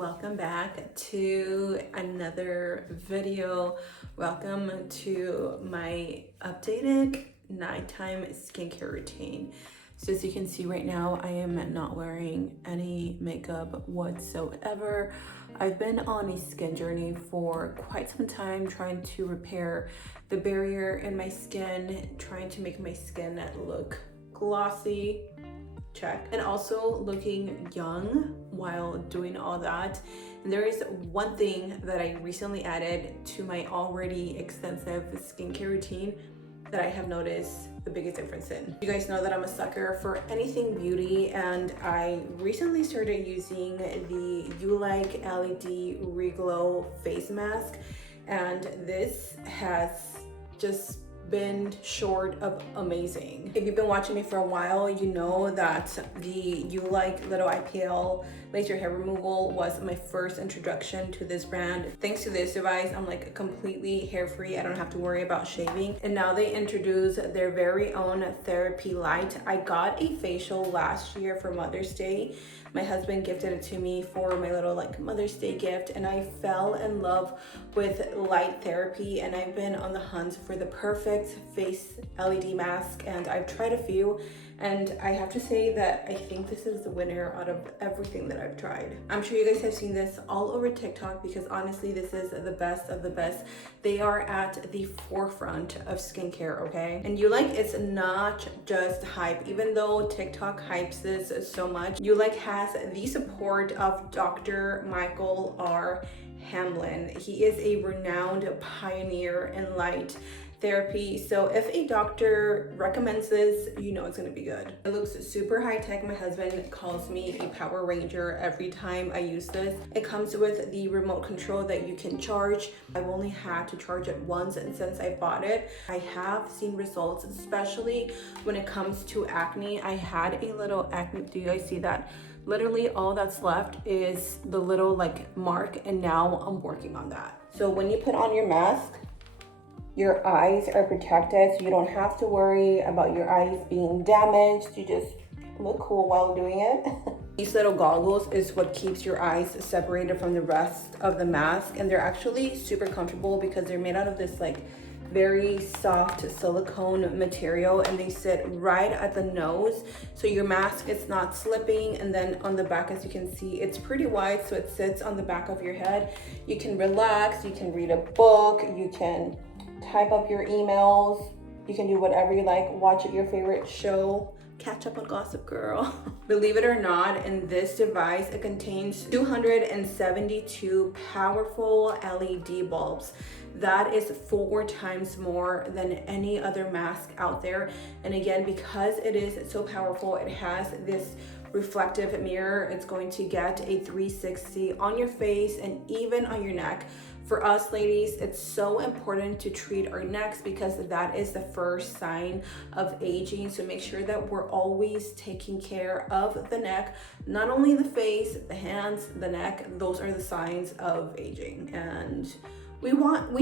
welcome back to another video. Welcome to my updated nighttime skincare routine. So as you can see right now, I am not wearing any makeup whatsoever. I've been on a skin journey for quite some time, trying to repair the barrier in my skin, trying to make my skin look glossy, check, and also looking young while doing all that. And there is one thing that I recently added to my already extensive skincare routine that I have noticed the biggest difference in. You guys know that I'm a sucker for anything beauty, and I recently started using the Ulike LED Reglow face mask, and this has just been short of amazing. If you've been watching me for a while, you know that the Ulike Little IPL laser hair removal was my first introduction to this brand. Thanks to this device, I'm like completely hair free. I don't have to worry about shaving. And now they introduced their very own therapy light. I got a facial last year for Mother's Day. My husband gifted it to me for my little Mother's Day gift, and I fell in love with light therapy, and I've been on the hunt for the perfect face LED mask, and I've tried a few, and I have to say that I think this is the winner out of everything that I've tried. I'm sure you guys have seen this all over TikTok because honestly, this is the best of the best. They are at the forefront of skincare, okay? And Ulike is not just hype. Even though TikTok hypes this so much, Ulike has the support of Dr. Michael R. Hamlin. He is a renowned pioneer in light therapy, so if a doctor recommends this, you know it's gonna be good. It looks super high tech. My husband calls me a Power Ranger every time I use this. It comes with the remote control that you can charge. I've only had to charge it once, and since I bought it, I have seen results, especially when it comes to acne. I had a little acne. Do you guys see that? Literally all that's left is the little mark, and now I'm working on that. So when you put on your mask, your eyes are protected, so you don't have to worry about your eyes being damaged. You just look cool while doing it. These little goggles is what keeps your eyes separated from the rest of the mask, and they're actually super comfortable because they're made out of this very soft silicone material, and they sit right at the nose, so your mask is not slipping. And then on the back, as you can see, it's pretty wide, so it sits on the back of your head. You can relax, you can read a book, you can type up your emails, you can do whatever you like, watch your favorite show, catch up on Gossip Girl. Believe it or not, in this device, it contains 272 powerful LED bulbs. That is 4 times more than any other mask out there. And again, because it is so powerful, it has this reflective mirror. It's going to get a 360 on your face and even on your neck. For us ladies, it's so important to treat our necks because that is the first sign of aging. So make sure that we're always taking care of the neck, not only the face, the hands, the neck. Those are the signs of aging, and we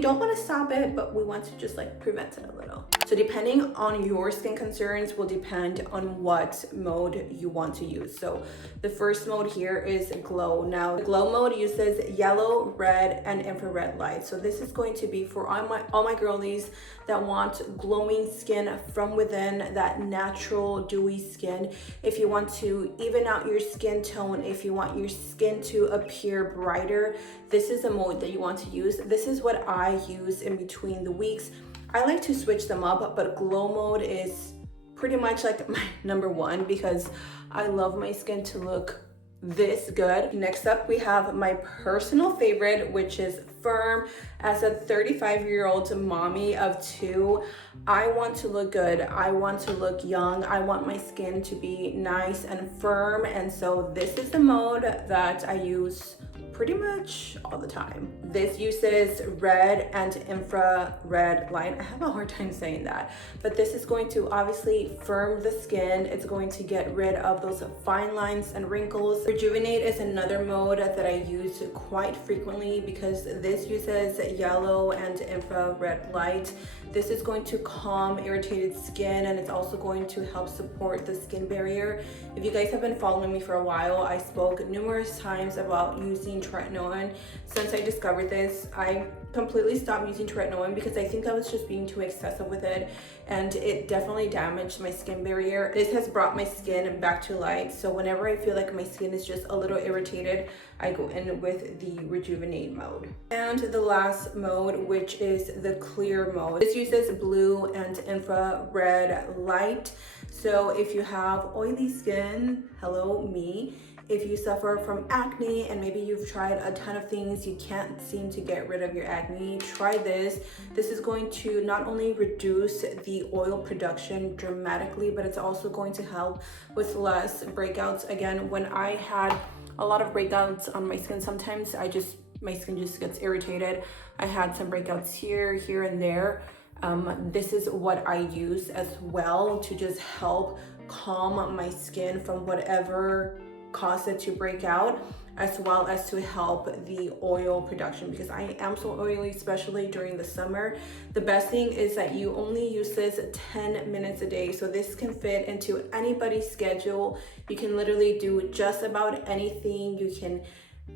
don't want to stop it, but we want to just prevent it a little. So depending on your skin concerns will depend on what mode you want to use. So the first mode here is glow. Now the glow mode uses yellow, red, and infrared light. So this is going to be for all my girlies that want glowing skin from within, that natural dewy skin. If you want to even out your skin tone, if you want your skin to appear brighter, this is the mode that you want to use. This is what I use in between the weeks. I like to switch them up, but glow mode is pretty much my number one because I love my skin to look this good. Next up, we have my personal favorite, which is Firm. As a 35-year-old mommy of 2, I want to look good. I want to look young. I want my skin to be nice and firm, and so this is the mode that I use pretty much all the time. This uses red and infrared light. I have a hard time saying that, but this is going to obviously firm the skin. It's going to get rid of those fine lines and wrinkles. Rejuvenate is another mode that I use quite frequently because this uses yellow and infrared light. This is going to calm irritated skin, and it's also going to help support the skin barrier. If you guys have been following me for a while, I spoke numerous times about using tretinoin. Since I discovered this, I completely stopped using tretinoin because I think I was just being too excessive with it, and it definitely damaged my skin barrier. This has brought my skin back to light, so whenever I feel like my skin is just a little irritated, I go in with the rejuvenate mode. And the last mode, which is the clear mode. This uses blue and infrared light. So if you have oily skin, hello me. If you suffer from acne and maybe you've tried a ton of things, you can't seem to get rid of your acne, try this. This is going to not only reduce the oil production dramatically, but it's also going to help with less breakouts. Again, when I had a lot of breakouts on my skin, sometimes my skin just gets irritated. I had some breakouts here and there. This is what I use as well to just help calm my skin from whatever caused it to break out, as well as to help the oil production, because I am so oily, especially during the summer. The best thing is that you only use this 10 minutes a day, so this can fit into anybody's schedule. You can literally do just about anything. You can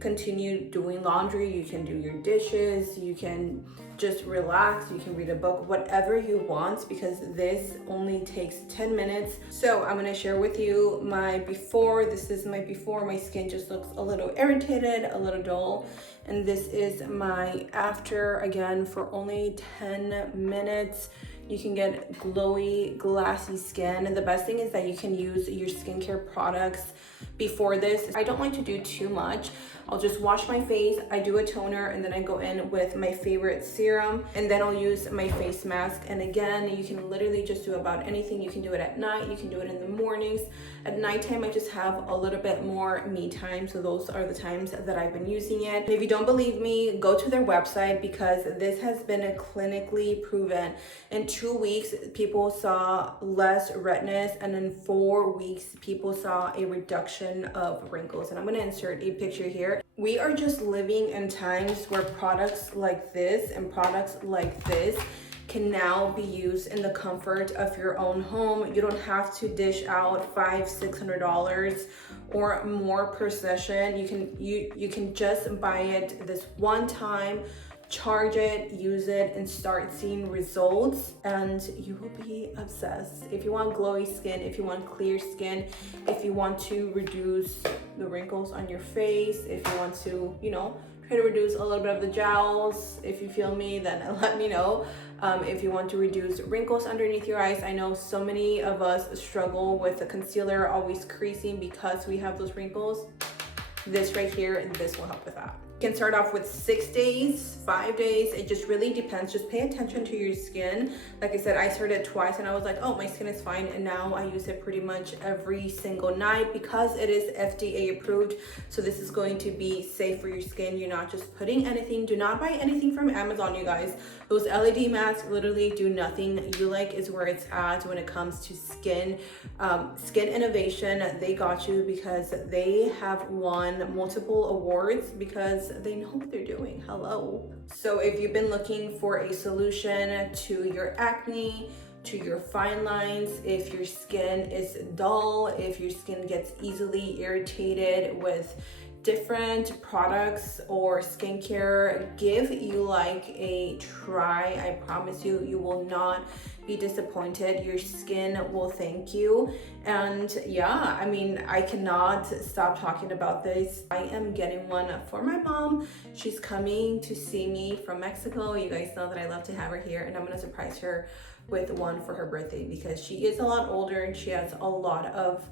continue doing laundry, you can do your dishes, you can just relax, you can read a book, whatever you want, because this only takes 10 minutes. So I'm gonna share with you my before. This is my before. My skin just looks a little irritated, a little dull. And this is my after, again, for only 10 minutes. You can get glowy, glassy skin. And the best thing is that you can use your skincare products before this. I don't like to do too much. I'll just wash my face, I do a toner, and then I go in with my favorite serum, and then I'll use my face mask. And again, you can literally just do about anything. You can do it at night, you can do it in the mornings. At nighttime, I just have a little bit more me time, so those are the times that I've been using it. And if you don't believe me, go to their website, because this has been clinically proven. In 2 weeks, people saw less redness, and in 4 weeks, people saw a reduction of wrinkles. And I'm gonna insert a picture here. We are just living in times where products like this and products like this can now be used in the comfort of your own home. You don't have to dish out $500-600 or more per session. You can just buy it this one time, charge it, use it, and start seeing results, and you will be obsessed. If you want glowy skin, if you want clear skin, if you want to reduce the wrinkles on your face, if you want to, try to reduce a little bit of the jowls, if you feel me, then let me know. If you want to reduce wrinkles underneath your eyes, I know so many of us struggle with the concealer always creasing because we have those wrinkles. This right here, this will help with that. You can start off with 6 days, 5 days. It just really depends. Just pay attention to your skin. Like I said, I started twice and I was like, oh, my skin is fine. And now I use it pretty much every single night because it is FDA approved. So this is going to be safe for your skin. You're not just putting anything. Do not buy anything from Amazon, you guys. Those LED masks literally do nothing. Ulike is where it's at when it comes to skin. Skin innovation, they got you because they have won multiple awards because they know what they're doing. Hello. So if you've been looking for a solution to your acne, to your fine lines, if your skin is dull, if your skin gets easily irritated with different products or skincare, give Ulike a try. I promise you, you will not be disappointed. Your skin will thank you. And yeah, I mean, I cannot stop talking about this. I am getting one for my mom. She's coming to see me from Mexico. You guys know that I love to have her here, and I'm gonna surprise her with one for her birthday because she is a lot older and she has a lot of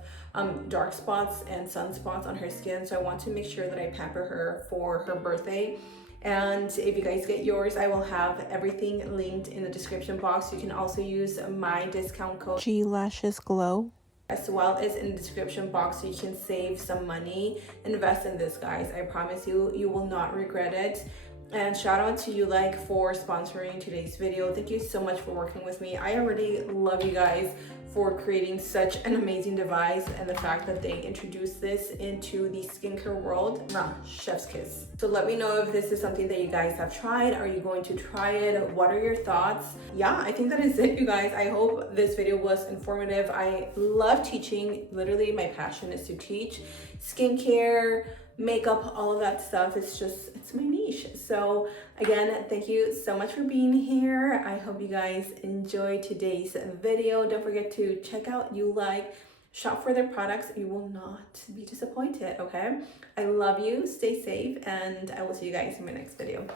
dark spots and sunspots on her skin. So I want to make sure that I pamper her for her birthday. And if you guys get yours, I will have everything linked in the description box. You can also use my discount code OhMGlashes as well as in the description box, so you can save some money. Invest in this, guys. I promise you, you will not regret it. And shout out to Ulike for sponsoring today's video. Thank you so much for working with me. I already love you guys for creating such an amazing device, and the fact that they introduced this into the skincare world. Chef's kiss. So let me know if this is something that you guys have tried. Are you going to try it? What are your thoughts? Yeah, I think that is it, you guys. I hope this video was informative. I love teaching. Literally, my passion is to teach skincare, makeup, all of that stuff. It's my niche. So again, thank you so much for being here. I hope you guys enjoyed today's video. Don't forget to check out Ulike, shop for their products. You will not be disappointed, okay? I love you, stay safe, and I will see you guys in my next video.